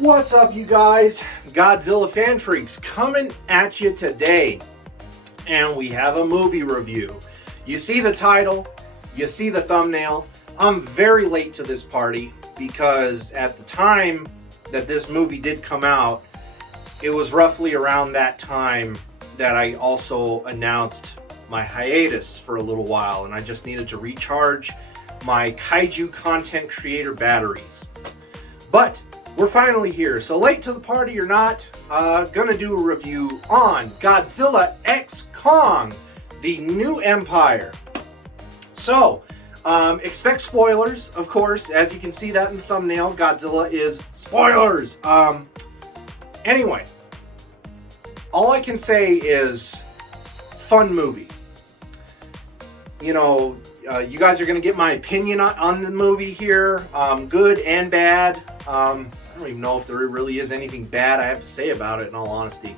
What's up, you guys? Godzilla fan freaks coming at you today, and we have a movie review. You see the title, you see the thumbnail. I'm very late to this party because at the time that this movie did come out, it was roughly around that time that I also announced my hiatus for a little while, and I just needed to recharge my kaiju content creator batteries. But we're finally here, so late to the party or not, gonna do a review on Godzilla x Kong, the new empire. So, expect spoilers, of course, as you can see that in the thumbnail. Godzilla is spoilers. Anyway, all I can say is fun movie. You know, you guys are gonna get my opinion on the movie here, good and bad. I don't even know if there really is anything bad I have to say about it, in all honesty.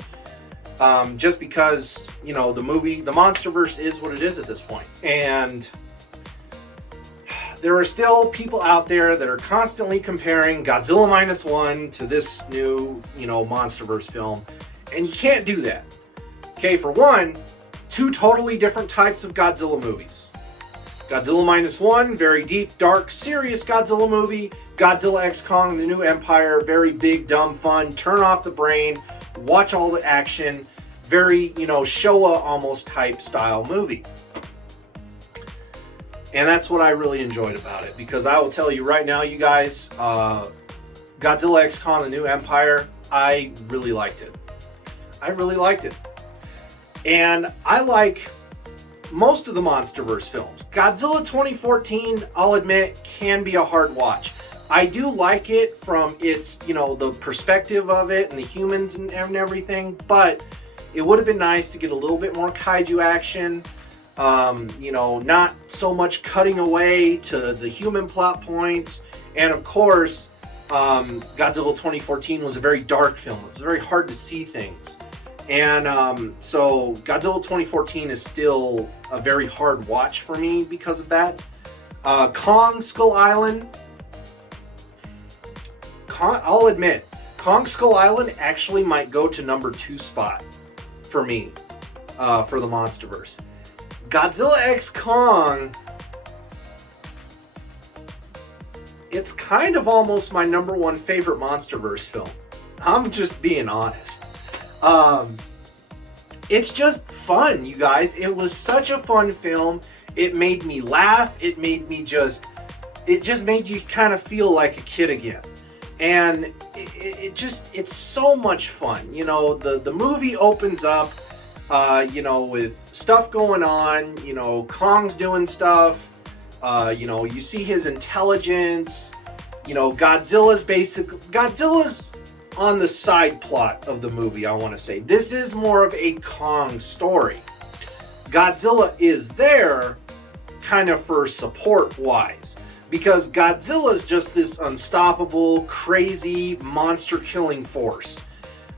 Just because, you know, the Monsterverse is what it is at this point. And there are still people out there that are constantly comparing Godzilla -1 to this new, you know, Monsterverse film. And you can't do that. Okay, for one, two totally different types of Godzilla movies. Godzilla -1, very deep, dark, serious Godzilla movie. Godzilla x Kong, the new empire, very big, dumb, fun, turn off the brain, watch all the action, very, you know, Showa almost type style movie. And that's what I really enjoyed about it, because I will tell you right now, you guys, Godzilla x Kong, the new empire, I really liked it. I really liked it. And I like most of the Monsterverse films. Godzilla 2014, I'll admit, can be a hard watch. I do like it from its, you know, the perspective of it and the humans and everything, but it would have been nice to get a little bit more kaiju action. You know, not so much cutting away to the human plot points. And of course, Godzilla 2014 was a very dark film. It was very hard to see things. And so Godzilla 2014 is still a very hard watch for me because of that. Kong Skull Island, I'll admit, Kong Skull Island actually might go to number 2 spot for me for the Monsterverse. Godzilla x Kong, it's kind of almost my number 1 favorite Monsterverse film. I'm just being honest. It's just fun, you guys. It was such a fun film. It made me laugh. It just made you kind of feel like a kid again. And it's so much fun. You know, the movie opens up, you know, with stuff going on. You know, Kong's doing stuff. You know, you see his intelligence. You know, Godzilla's on the side plot of the movie, I want to say. This is more of a Kong story. Godzilla is there kind of for support-wise, because Godzilla is just this unstoppable, crazy, monster-killing force.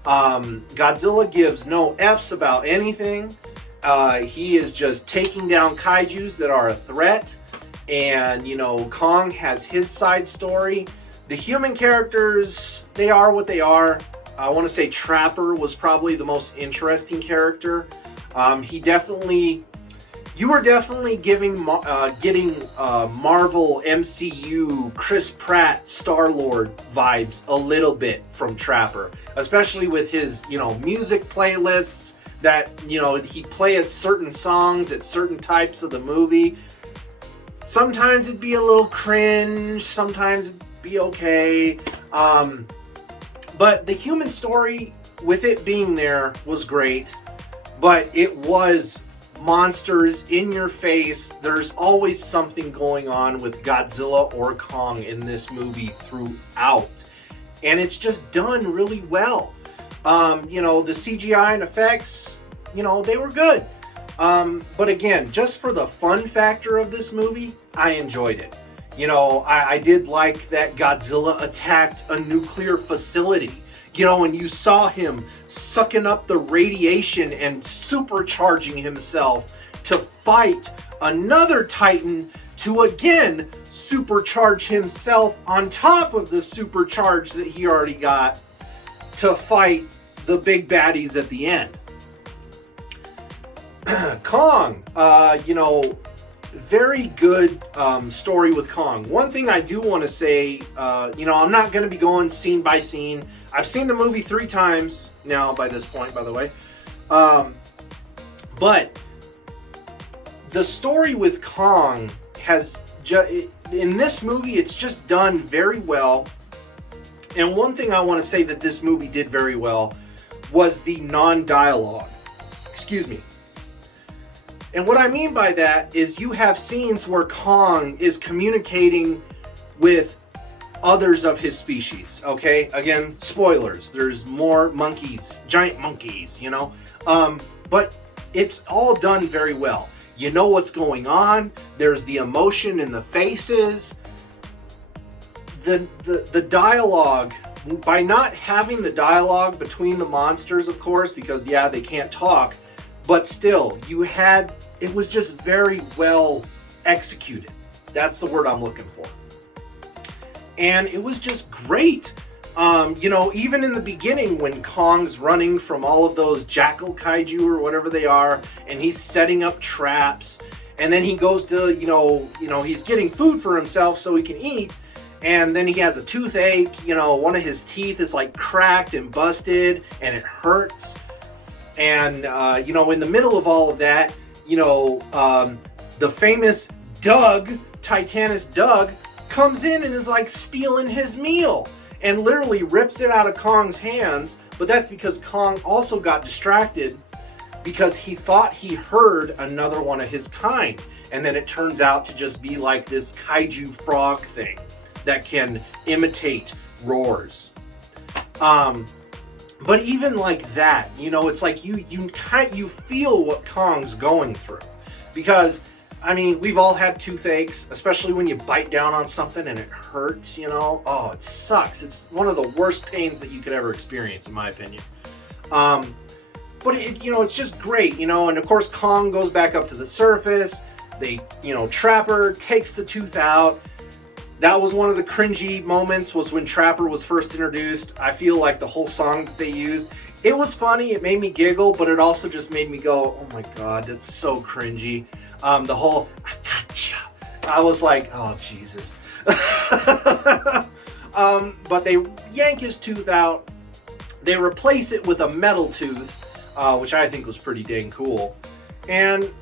Godzilla gives no F's about anything. He is just taking down kaijus that are a threat. And, you know, Kong has his side story. The human characters, they are what they are. I want to say Trapper was probably the most interesting character. You were definitely getting Marvel MCU Chris Pratt Star-Lord vibes a little bit from Trapper, especially with his, you know, music playlists that, you know, he'd play at certain songs at certain types of the movie. Sometimes it'd be a little cringe, sometimes it'd be okay. But the human story, with it being there, was great. But it was monsters in your face. There's always something going on with Godzilla or Kong in this movie throughout. And it's just done really well. You know, the CGI and effects, you know, they were good. But again, just for the fun factor of this movie, I enjoyed it. You know, I did like that Godzilla attacked a nuclear facility. You know, and you saw him sucking up the radiation and supercharging himself to fight another Titan to again supercharge himself on top of the supercharge that he already got to fight the big baddies at the end. Kong, very good story with Kong. One thing I do want to say, I'm not going to be going scene by scene. I've seen the movie 3 times now by this point, by the way. But the story with Kong has in this movie, it's just done very well. And one thing I want to say that this movie did very well was the non-dialogue. Excuse me. And what I mean by that is you have scenes where Kong is communicating with others of his species, okay? Again, spoilers. There's more monkeys, giant monkeys, but it's all done very well. You know what's going on. There's the emotion in the faces. The dialogue, by not having the dialogue between the monsters, of course, because yeah, they can't talk, but still, it was just very well executed. That's the word I'm looking for. And it was just great. Even in the beginning when Kong's running from all of those jackal kaiju or whatever they are, and he's setting up traps, and then he goes to, he's getting food for himself so he can eat, and then he has a toothache, one of his teeth is like cracked and busted, and it hurts. And, in the middle of all of that, the famous Titanus Doug, comes in and is like stealing his meal and literally rips it out of Kong's hands. But that's because Kong also got distracted because he thought he heard another one of his kind. And then it turns out to just be like this kaiju frog thing that can imitate roars. But even like that, it's like you feel what Kong's going through. Because, we've all had toothaches, especially when you bite down on something and it hurts, Oh, it sucks. It's one of the worst pains that you could ever experience, in my opinion. But, it's just great, and of course Kong goes back up to the surface. They, Trapper takes the tooth out. That was one of the cringy moments, was when Trapper was first introduced. I feel like the whole song that they used, it was funny, it made me giggle, but it also just made me go, oh my god, that's so cringy. The whole, I gotcha. I was like, oh Jesus. But they yank his tooth out. They replace it with a metal tooth, which I think was pretty dang cool. And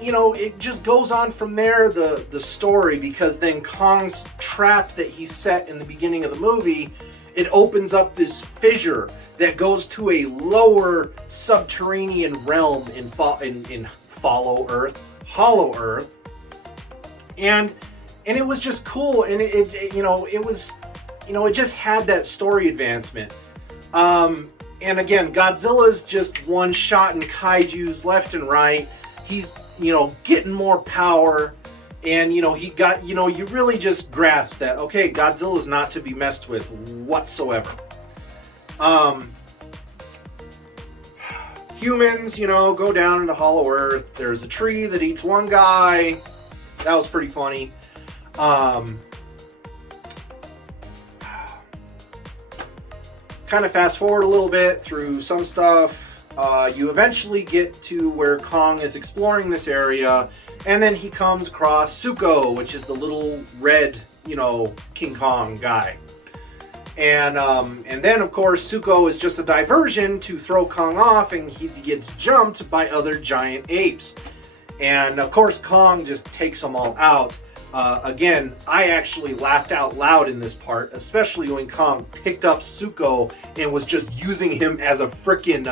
it just goes on from there, the story, because then Kong's trap that he set in the beginning of the movie, it opens up this fissure that goes to a lower subterranean realm in Hollow Earth. And it was just cool, and it just had that story advancement. And again, Godzilla's just one-shotting kaijus left and right. He's getting more power, and he got, you really just grasp that, okay, Godzilla's not to be messed with whatsoever. Humans, go down into Hollow Earth. There's a tree that eats one guy. That was pretty funny. Kind of fast forward a little bit through some stuff. You eventually get to where Kong is exploring this area, and then he comes across Suko, which is the little red, King Kong guy. And then, of course, Suko is just a diversion to throw Kong off, and he gets jumped by other giant apes. And, of course, Kong just takes them all out. Again, I actually laughed out loud in this part, especially when Kong picked up Suko and was just using him as a frickin',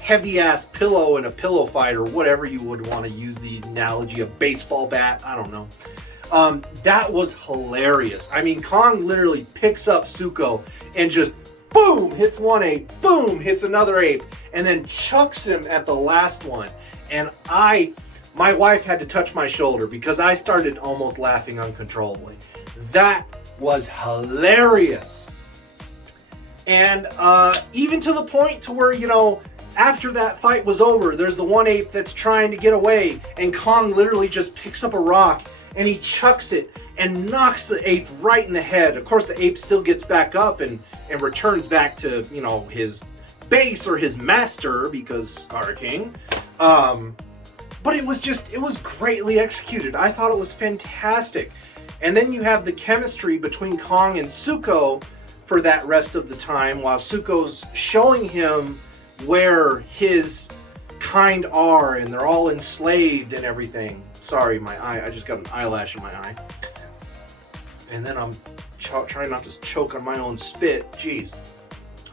heavy-ass pillow in a pillow fight, or whatever you would want to use the analogy, a baseball bat, I don't know. That was hilarious. Kong literally picks up Suko and just boom, hits one ape, boom, hits another ape, and then chucks him at the last one. And my wife had to touch my shoulder because I started almost laughing uncontrollably. That was hilarious. And even to the point to where, After that fight was over, there's the one ape that's trying to get away, and Kong literally just picks up a rock and he chucks it and knocks the ape right in the head. Of course, the ape still gets back up and returns back to, you know, his base or his master, because Scar King. But it was greatly executed. I thought it was fantastic. And then you have the chemistry between Kong and Suko for that rest of the time, while Suko's showing him where his kind are, and they're all enslaved and everything. Sorry, my eye, I just got an eyelash in my eye. And then I'm trying not to choke on my own spit. Jeez.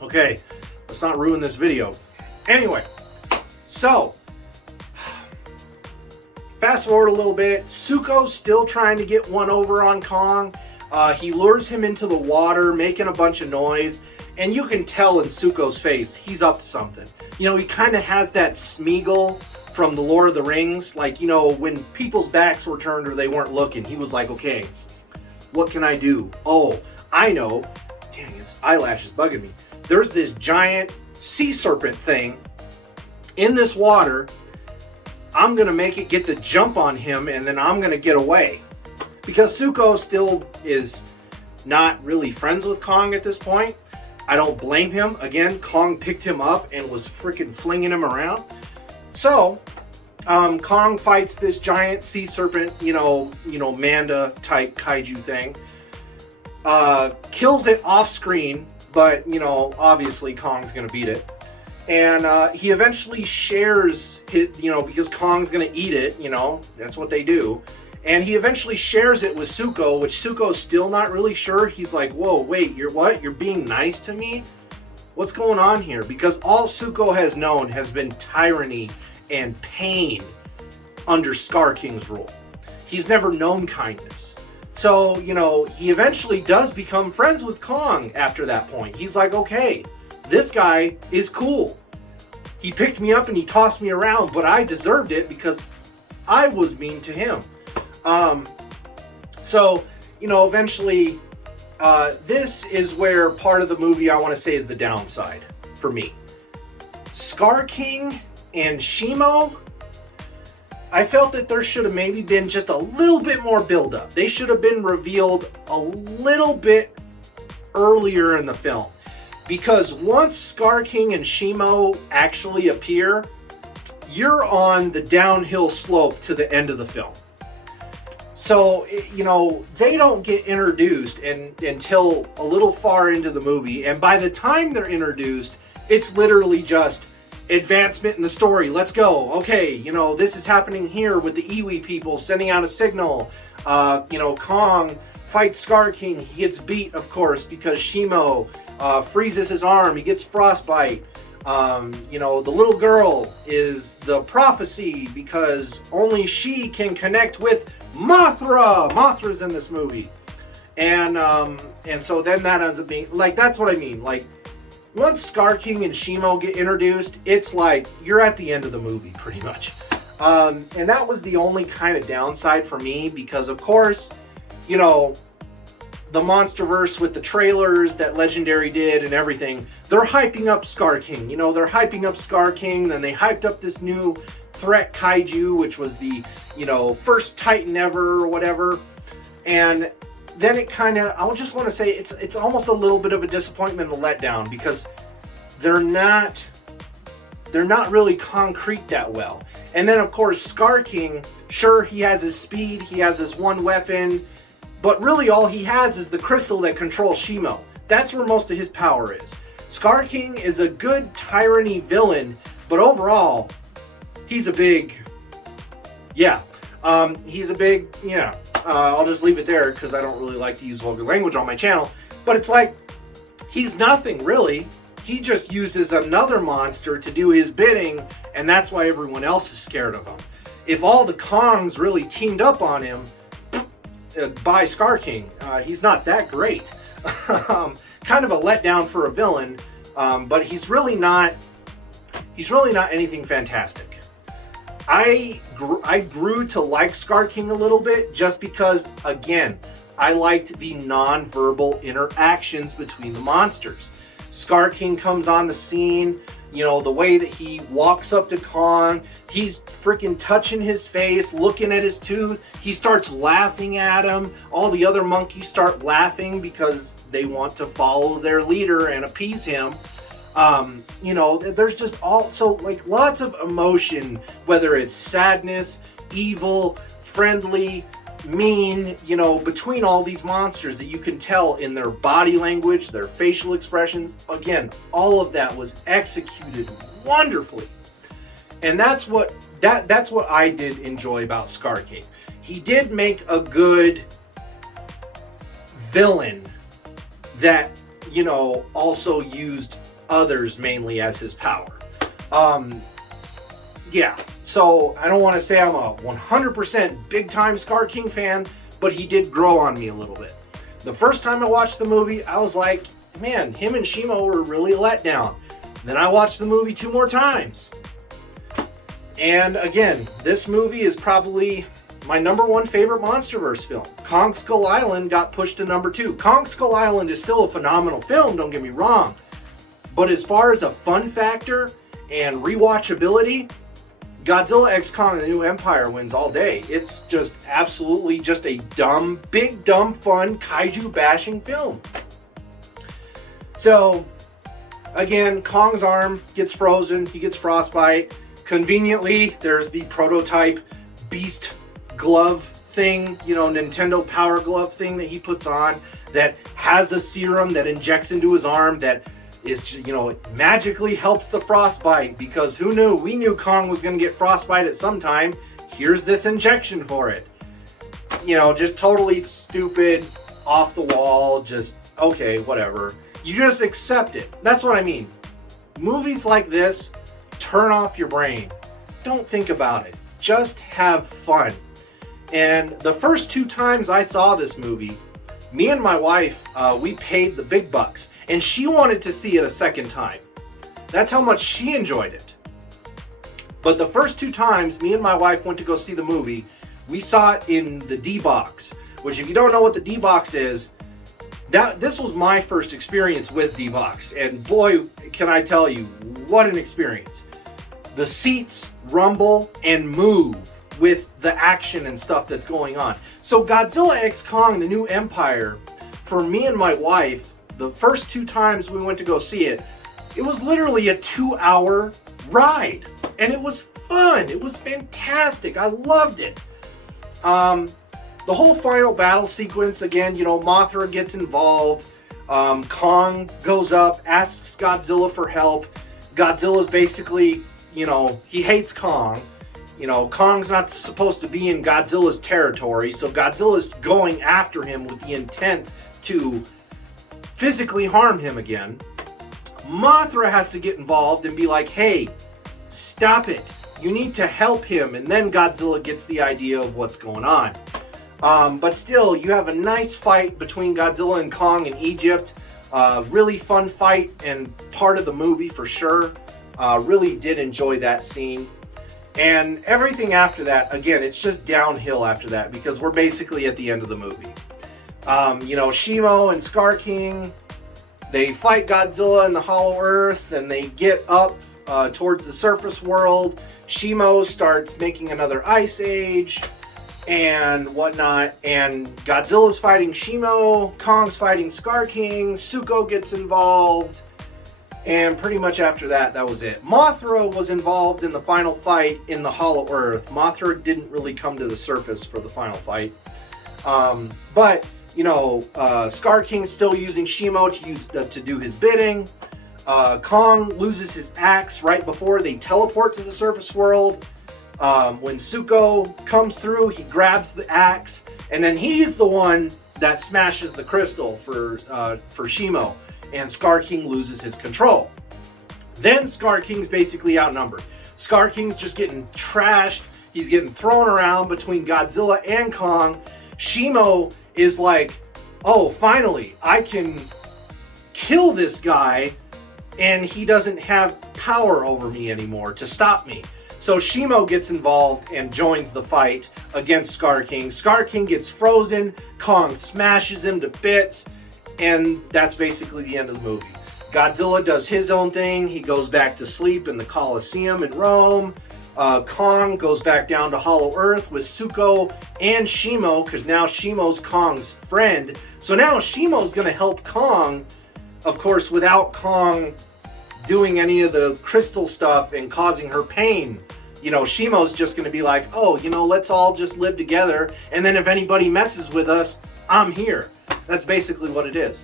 Okay, let's not ruin this video. Anyway, so fast forward a little bit. Suko's still trying to get one over on Kong. He lures him into the water, making a bunch of noise. And you can tell in Suko's face, he's up to something. You know, he kind of has that Smeagol from the Lord of the Rings. Like, you know, when people's backs were turned or they weren't looking, he was like, okay, what can I do? Oh, I know. Dang, his eyelash is bugging me. There's this giant sea serpent thing in this water. I'm going to make it get the jump on him, and then I'm going to get away. Because Suko still is not really friends with Kong at this point. I don't blame him. Again, Kong picked him up and was freaking flinging him around. So, Kong fights this giant sea serpent, you know, Manda type kaiju thing. Kills it off screen, but, you know, obviously Kong's going to beat it. And he eventually shares his, you know, because Kong's going to eat it, you know, that's what they do. And he eventually shares it with Suko, which Suko's still not really sure. He's like, whoa, wait, you're what? You're being nice to me? What's going on here? Because all Suko has known has been tyranny and pain under Scar King's rule. He's never known kindness. So, you know, he eventually does become friends with Kong after that point. He's like, okay, this guy is cool. He picked me up and he tossed me around, but I deserved it because I was mean to him. So, you know, eventually, this is where part of the movie I want to say is the downside for me. Scar King and Shimo, I felt that there should have maybe been just a little bit more build-up. They should have been revealed a little bit earlier in the film. Because once Scar King and Shimo actually appear, you're on the downhill slope to the end of the film. So, you know, they don't get introduced until a little far into the movie. And by the time they're introduced, it's literally just advancement in the story. Let's go. Okay, you know, this is happening here with the Iwi people sending out a signal. You know, Kong fights Scar King. He gets beat, of course, because Shimo freezes his arm. He gets frostbite. You know, the little girl is the prophecy because only she can connect with Mothra. Mothra's in this movie. And so then that ends up being, like, that's what I mean. Like, once Scar King and Shimo get introduced, it's like, you're at the end of the movie, pretty much. And that was the only kind of downside for me because, of course, you know, the Monsterverse with the trailers that Legendary did and everything, they're hyping up Scar King. You know, they're hyping up Scar King, then they hyped up this new threat kaiju, which was the, you know, first Titan ever or whatever. And then it kind of, I just want to say it's almost a little bit of a disappointment and a letdown because they're not really concrete that well. And then of course Scar King, sure, he has his speed, he has his one weapon, but really all he has is the crystal that controls Shimo. That's where most of his power is. Scar King is a good tyranny villain, but overall, he's a big, yeah. I'll just leave it there because I don't really like to use vulgar language on my channel. But it's like, he's nothing really. He just uses another monster to do his bidding, and that's why everyone else is scared of him. If all the Kongs really teamed up on him, by Scar King, he's not that great. Kind of a letdown for a villain, but he's really not anything fantastic. I grew to like Scar King a little bit just because, again, I liked the non-verbal interactions between the monsters. Scar King comes on the scene, You know, the way that he walks up to Kong, he's freaking touching his face, looking at his tooth. He starts laughing at him. All the other monkeys start laughing because they want to follow their leader and appease him. You know, there's just also like lots of emotion, whether it's sadness, evil, friendly, mean, you know, between all these monsters that you can tell in their body language, their facial expressions. Again, all of that was executed wonderfully. And that's what I did enjoy about Scar King. He did make a good villain that, you know, also used others mainly as his power. Yeah, so I don't want to say I'm a 100% big-time Scar King fan, but he did grow on me a little bit. The first time I watched the movie, I was like, man, him and Shimo were really a letdown. Then I watched the movie 2 more times. And again, this movie is probably my #1 favorite Monsterverse film. Kong Skull Island got pushed to #2. Kong Skull Island is still a phenomenal film, don't get me wrong. But as far as a fun factor and rewatchability, Godzilla x Kong the New Empire wins all day. It's just absolutely just a dumb, big, dumb, fun, kaiju bashing film. So, again, Kong's arm gets frozen, he gets frostbite. Conveniently, there's the prototype beast glove thing, you know, Nintendo Power Glove thing that he puts on that has a serum that injects into his arm that is, you know, it magically helps the frostbite, because who knew? We knew Kong was going to get frostbite at some time. Here's this injection for it. You know, just totally stupid, off the wall, just, okay, whatever. You just accept it. That's what I mean. Movies like this turn off your brain. Don't think about it. Just have fun. And the first 2 times I saw this movie, me and my wife, we paid the big bucks. And she wanted to see it a second time. That's how much she enjoyed it. But the first 2 times, me and my wife went to go see the movie, we saw it in the D-Box. Which, if you don't know what the D-Box is, this was my first experience with D-Box. And boy, can I tell you, what an experience. The seats rumble and move with the action and stuff that's going on. So Godzilla x Kong the New Empire, for me and my wife, the first 2 times we went to go see it, it was literally a 2-hour ride. And it was fun. It was fantastic. I loved it. The whole final battle sequence, again, you know, Mothra gets involved. Kong goes up, asks Godzilla for help. Godzilla's basically, you know, he hates Kong. You know, Kong's not supposed to be in Godzilla's territory, so Godzilla's going after him with the intent to physically harm him again. Mothra has to get involved and be like, hey, stop it. You need to help him. And then Godzilla gets the idea of what's going on. But still, you have a nice fight between Godzilla and Kong in Egypt. Really fun fight and part of the movie for sure. Really did enjoy that scene. And everything after that, again, it's just downhill after that because we're basically at the end of the movie. You know, Shimo and Scar King, they fight Godzilla in the Hollow Earth, and they get up towards the surface world. Shimo starts making another ice age and whatnot, and Godzilla's fighting Shimo, Kong's fighting Scar King, Suko gets involved, and pretty much after that, that was it. Mothra was involved in the final fight in the Hollow Earth. Mothra didn't really come to the surface for the final fight. But you know, Scar King's still using Shimo to do his bidding. Kong loses his axe right before they teleport to the surface world. When Suko comes through, he grabs the axe, and then he's the one that smashes the crystal for Shimo, and Scar King loses his control. Then Scar King's basically outnumbered. Scar King's just getting trashed. He's getting thrown around between Godzilla and Kong. Shimo is like, oh, finally, I can kill this guy, and he doesn't have power over me anymore to stop me. So Shimo gets involved and joins the fight against Scar King. Scar King gets frozen, Kong smashes him to bits, and that's basically the end of the movie. Godzilla does his own thing. He goes back to sleep in the Colosseum in Rome. Kong goes back down to Hollow Earth with Suko and Shimo, because now Shimo's Kong's friend. So now Shimo's going to help Kong, of course, without Kong doing any of the crystal stuff and causing her pain. You know, Shimo's just going to be like, oh, you know, let's all just live together, and then if anybody messes with us, I'm here. That's basically what it is.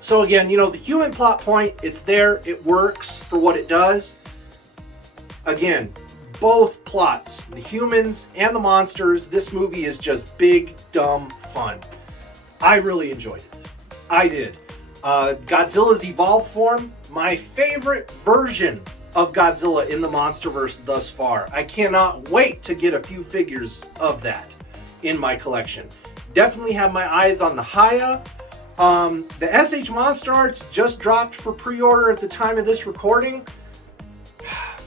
So again, you know, the human plot point, it's there, it works for what it does. Again, both plots, the humans and the monsters, this movie is just big, dumb fun. I really enjoyed it. I did. Godzilla's evolved form, my favorite version of Godzilla in the Monsterverse thus far. I cannot wait to get a few figures of that in my collection. Definitely have my eyes on the Haya. The SH Monster Arts just dropped for pre-order at the time of this recording.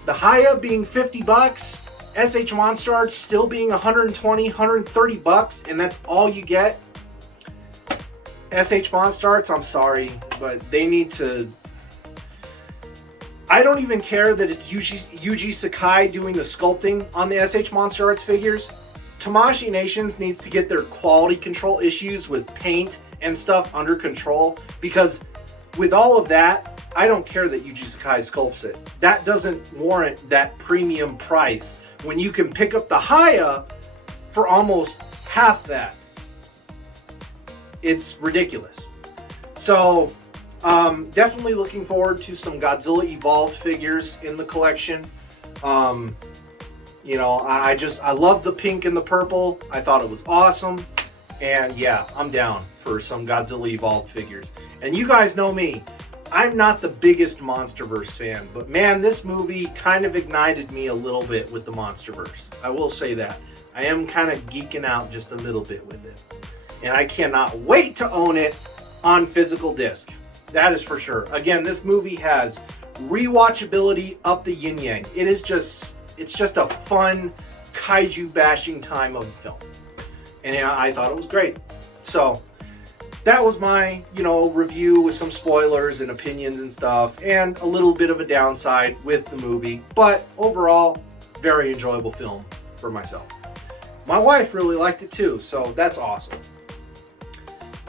The Haya being 50 bucks, SH Monster Arts still being 120, 130 bucks, and that's all you get. SH Monster Arts, I'm sorry, but they need to... I don't even care that it's Yuji Sakai doing the sculpting on the SH Monster Arts figures. Tamashii Nations needs to get their quality control issues with paint and stuff under control, because with all of that, I don't care that Yuji Sakai sculpts it. That doesn't warrant that premium price when you can pick up the Haya for almost half that. It's ridiculous. So, definitely looking forward to some Godzilla Evolved figures in the collection. You know, I love the pink and the purple. I thought it was awesome. And yeah, I'm down for some Godzilla Evolved figures. And you guys know me. I'm not the biggest Monsterverse fan, but man, this movie kind of ignited me a little bit with the Monsterverse. I will say that. I am kind of geeking out just a little bit with it. And I cannot wait to own it on physical disc. That is for sure. Again, this movie has rewatchability up the yin-yang. It's just a fun kaiju bashing time of the film. And I thought it was great. So that was my, you know, review with some spoilers and opinions and stuff, and a little bit of a downside with the movie. But overall, very enjoyable film for myself. My wife really liked it too, so that's awesome.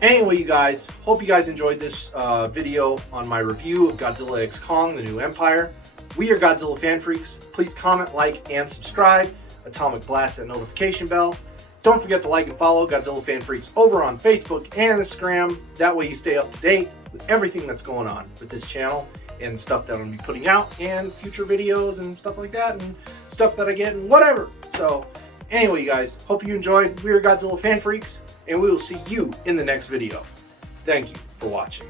Anyway, you guys, hope you guys enjoyed this video on my review of Godzilla x Kong, The New Empire. We are Godzilla Fan Freaks. Please comment, like, and subscribe. Atomic blast that notification bell. Don't forget to like and follow Godzilla Fan Freaks over on Facebook and Instagram. That way you stay up to date with everything that's going on with this channel and stuff that I'm going to be putting out, and future videos and stuff like that, and stuff that I get and whatever. So anyway, you guys, hope you enjoyed. We are Godzilla Fan Freaks, and we will see you in the next video. Thank you for watching.